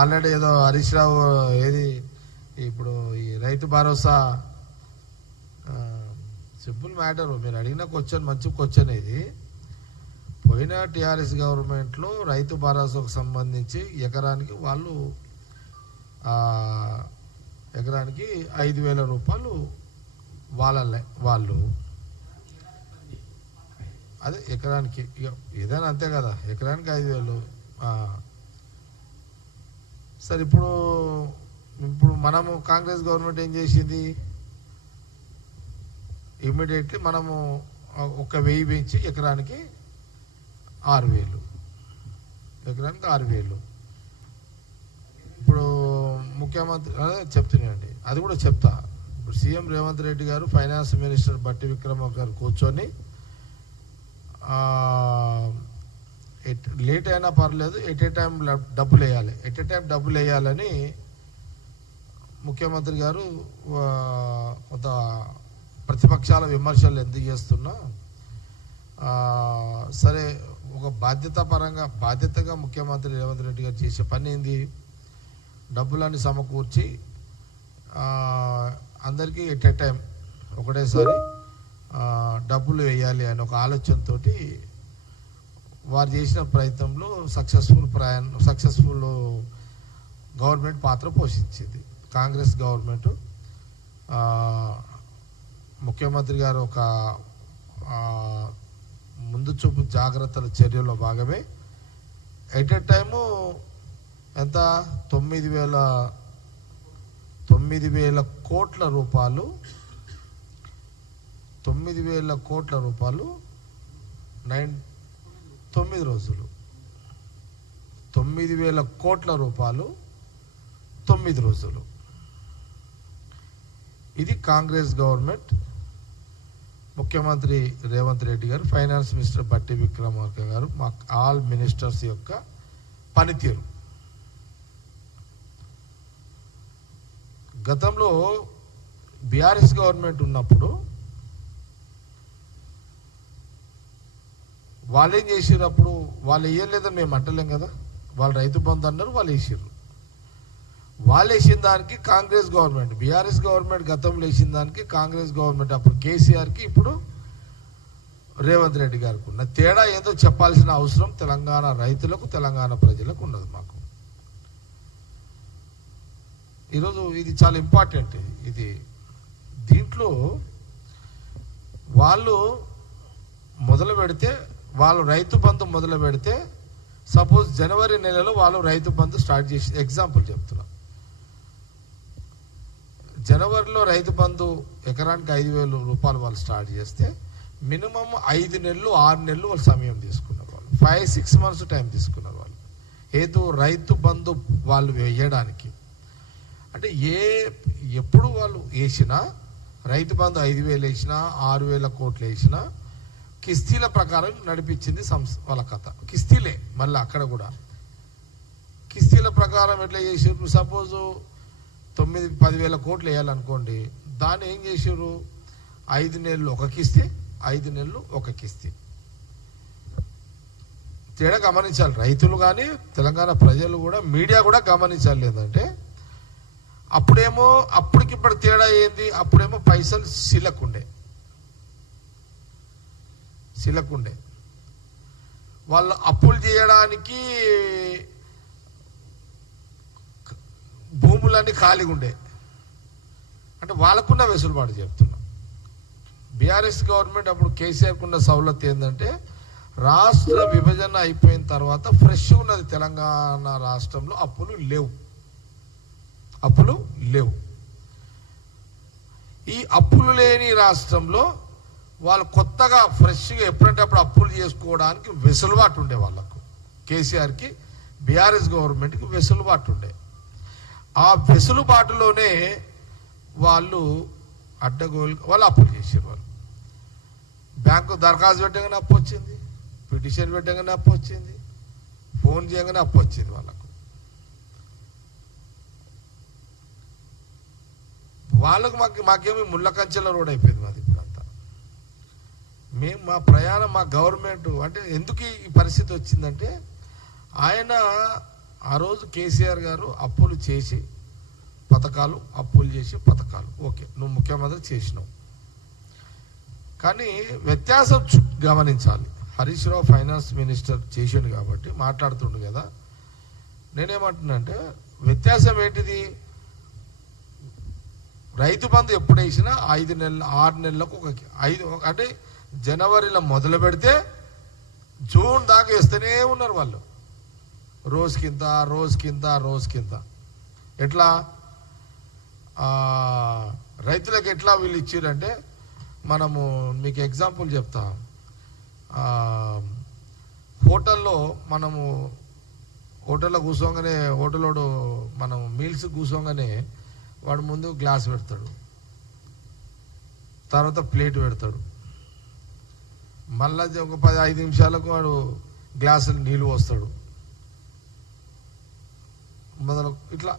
Already ఏదో హరీష్ రావు ఏది ఇప్పుడు ఈ రైతు భరోసా సింపుల్ మ్యాటర్, మీరు అడిగిన క్వశ్చన్ మంచి క్వశ్చన్. ఇది పోయిన టీఆర్ఎస్ గవర్నమెంట్లో రైతు భరోసాకు సంబంధించి ఎకరానికి ఎకరానికి 5,000 రూపాయలు వాళ్ళు అదే ఎకరానికి ఏదైనా అంతే కదా, ఎకరానికి 5,000. సరే ఇప్పుడు మనము కాంగ్రెస్ గవర్నమెంట్ ఏం చేసింది, ఇమ్మీడియట్లీ మనము 1,000 పెంచి ఎకరానికి 6,000, ఎకరానికి 6,000. ఇప్పుడు ముఖ్యమంత్రి చెప్తున్నాయండి, అది కూడా చెప్తా. ఇప్పుడు సీఎం రేవంత్ రెడ్డి గారు ఫైనాన్స్ మినిస్టర్ బట్టి విక్రమార్క గారు కూర్చొని లేట్ అయినా పర్లేదు ఎట్ ఏ టైం డబ్బులు వేయాలని ముఖ్యమంత్రి గారు కొంత ప్రతిపక్షాల విమర్శలు ఎందుకు చేస్తున్నా, సరే ఒక బాధ్యతగా ముఖ్యమంత్రి రేవంత్ రెడ్డి గారు చేసే పని ఏంది, డబ్బులన్నీ సమకూర్చి అందరికీ ఎట్ ఏ టైం ఒకటేసారి డబ్బులు వేయాలి అని ఒక ఆలోచనతో వారు చేసిన ప్రయత్నంలో సక్సెస్ఫుల్ గవర్నమెంట్ పాత్ర పోషించింది కాంగ్రెస్ గవర్నమెంట్. ముఖ్యమంత్రి గారు ఒక ముందు చూపు జాగ్రత్తల చర్యలో భాగమే ఎట్ ఏ టైము ఎంత 9,000 కోట్ల రూపాయలు 9,000 కోట్ల రూపాయలు 9 రోజులు 9,000 కోట్ల రూపాయలు 9 రోజులు. ఇది కాంగ్రెస్ గవర్నమెంట్, ముఖ్యమంత్రి రేవంత్ రెడ్డి గారు, ఫైనాన్స్ మినిస్టర్ బట్టి విక్రమార్క గారు, ఆల్ మినిస్టర్స్ యొక్క పనితీరు. గతంలో బీఆర్ఎస్ గవర్నమెంట్ ఉన్నప్పుడు వాళ్ళు ఏం చేసారు, అప్పుడు వాళ్ళు వేయలేదని మేము అంటలేం కదా, వాళ్ళు రైతు బంధు అన్నారు, వాళ్ళు వేసారు. వాళ్ళు వేసిన దానికి కాంగ్రెస్ గవర్నమెంట్, బీఆర్ఎస్ గవర్నమెంట్ గతంలో వేసిన దానికి కాంగ్రెస్ గవర్నమెంట్, అప్పుడు కేసీఆర్కి ఇప్పుడు రేవంత్ రెడ్డి గారికి ఉన్న తేడా ఏదో చెప్పాల్సిన అవసరం తెలంగాణ రైతులకు, తెలంగాణ ప్రజలకు ఉన్నది. మాకు ఈరోజు ఇది చాలా ఇంపార్టెంట్. దీంట్లో వాళ్ళు రైతు బంధు మొదలు పెడితే సపోజ్ జనవరి నెలలో వాళ్ళు రైతు బంధు స్టార్ట్ చేసి, ఎగ్జాంపుల్ చెప్తున్నా, జనవరిలో రైతు బంధు ఎకరానికి 5,000 రూపాయలు వాళ్ళు స్టార్ట్ చేస్తే మినిమం 5 నెలలు 6 నెలలు వాళ్ళు సమయం తీసుకున్నారు. వాళ్ళు 5-6 months టైం తీసుకున్నారు వాళ్ళు రైతు బంధు వాళ్ళు వేయడానికి. అంటే ఎప్పుడు వాళ్ళు వేసినా రైతు బంధు 5,000 వేసినా 6,000 కోట్లు వేసినా కిస్తీల ప్రకారం నడిపించింది వాళ్ళ కథ. కిస్తీలే, మళ్ళీ అక్కడ కూడా కిస్తీల ప్రకారం ఎట్లా చేసారు, సపోజ్ 9-10,000 కోట్లు వేయాలనుకోండి, దాన్ని ఏం చేసారు, 5 నెలలు ఒక కిస్తీ, 5 నెలలు ఒక కిస్తీ. తేడా గమనించాలి రైతులు కానీ తెలంగాణ ప్రజలు కూడా, మీడియా కూడా గమనించాలి. ఏంటంటే అప్పటికిప్పుడు తేడా ఏంది, అప్పుడేమో పైసలు సిలకుండే వాళ్ళు అప్పులు చేయడానికి భూములన్నీ ఖాళీగా ఉండే. అంటే వాళ్ళకున్న వెసులుబాటు చెప్తున్నా. బీఆర్ఎస్ గవర్నమెంట్ అప్పుడు కేసీఆర్కు ఉన్న సౌలత్ ఏంటంటే రాష్ట్ర విభజన అయిపోయిన తర్వాత ఫ్రెష్ ఉన్నది తెలంగాణ రాష్ట్రంలో, అప్పులు లేవు. ఈ అప్పులు లేని రాష్ట్రంలో వాళ్ళు కొత్తగా ఫ్రెష్గా ఎప్పుడంటే అప్పుడు అప్పులు చేసుకోవడానికి వెసులుబాటు ఉండే వాళ్ళకు. కేసీఆర్కి బీఆర్ఎస్ గవర్నమెంట్కి వెసులుబాటు ఉండే. ఆ వెసులుబాటులోనే వాళ్ళు వాళ్ళు అప్పులు చేసారు. వాళ్ళు బ్యాంకు దరఖాస్తు పెట్టగానే అప్పు వచ్చింది, పిటిషన్ పెట్టగానే అప్పు వచ్చింది, ఫోన్ చేయగానే అప్పు వచ్చింది వాళ్ళకు. మాకేమీ ముళ్ళ కంచెల రోడ్ అయిపోయింది మాది ఇప్పుడంతా. మా గవర్నమెంట్ అంటే ఎందుకు ఈ పరిస్థితి వచ్చిందంటే, ఆయన ఆ రోజు కేసీఆర్ గారు అప్పులు చేసి పథకాలు, అప్పులు చేసి పథకాలు, ఓకే నువ్వు ముఖ్యమంత్రి చేసినావు. కానీ వ్యత్యాసం గమనించాలి. హరీష్ రావు ఫైనాన్స్ మినిస్టర్ చేసిండు కాబట్టి మాట్లాడుతుండు కదా. నేనేమంటున్నా వ్యత్యాసం ఏంటిది? రైతు బంధు ఎప్పుడు వేసినా 5 నెలలు 6 నెలలకు అంటే జనవరిలో మొదలు పెడితే జూన్ దాకా వేస్తూనే ఉన్నారు వాళ్ళు. రోజుకింత ఎట్లా రైతులకు ఎట్లా వీళ్ళు ఇచ్చిరంటే, మనము మీకు ఎగ్జాంపుల్ చెప్తా. హోటల్లో కూర్చోగానే హోటలోడు మనం మీల్స్ కూర్చోగానే వాడు ముందు గ్లాస్ పెడతాడు, తర్వాత ప్లేట్ పెడతాడు, మళ్ళీ ఒక 10-5 నిమిషాలకు వాడు గ్లాసులు నీళ్ళు పోస్తాడు. మొదలు ఇట్లా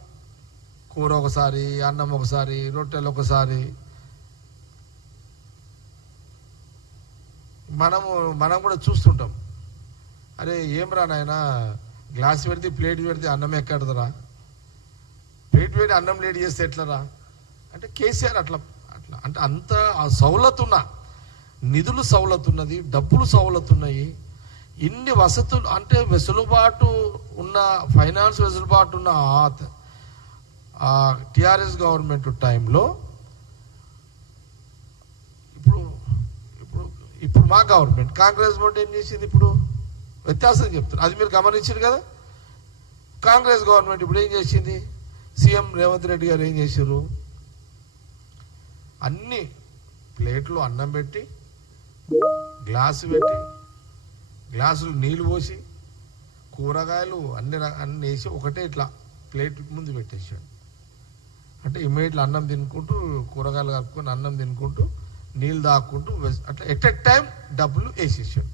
కూర ఒకసారి, అన్నం ఒకసారి, రొట్టెలు ఒకసారి. మనం కూడా చూస్తుంటాం, అరే ఏం రా నాయనా, గ్లాస్ పెడితే ప్లేట్ పెడితే అన్నం ఎక్కడదరా, ప్లేట్ పెట్టి అన్నం లేట్ చేస్తే ఎట్లరా అంటే కేసీఆర్ అట్లా అంటే అంత సౌలతున్నా, నిధులు సౌలతున్నది, డబ్బులు సౌలతున్నాయి, ఇన్ని వసతులు అంటే వెసులుబాటు ఉన్న, ఫైనాన్స్ వెసులుబాటు ఉన్న టిఆర్ఎస్ గవర్నమెంట్ టైంలో ఇప్పుడు మా గవర్నమెంట్ కాంగ్రెస్ గవర్నమెంట్ ఏం చేసింది? ఇప్పుడు వ్యత్యాసం చెప్తున్నారు, అది మీరు గమనించారు కదా. కాంగ్రెస్ గవర్నమెంట్ ఇప్పుడు ఏం చేసింది? సీఎం రేవంత్ రెడ్డి గారు ఏం చేశారు? అన్ని ప్లేట్లు అన్నం పెట్టి, గ్లాసు పెట్టి, గ్లాసులు నీళ్ళు పోసి, కూరగాయలు అన్ని వేసి ఒకటే ఇట్లా ప్లేట్ ముందు పెట్టేసాడు. అంటే ఇమ్మీడియట్లీ అన్నం తినుకుంటూ, కూరగాయలు కలుపుకొని అన్నం తినుకుంటూ, నీళ్ళు తాక్కుంటూ, అట్లా ఎట్ ఎ టైం డబ్బులు వేసేసాడు.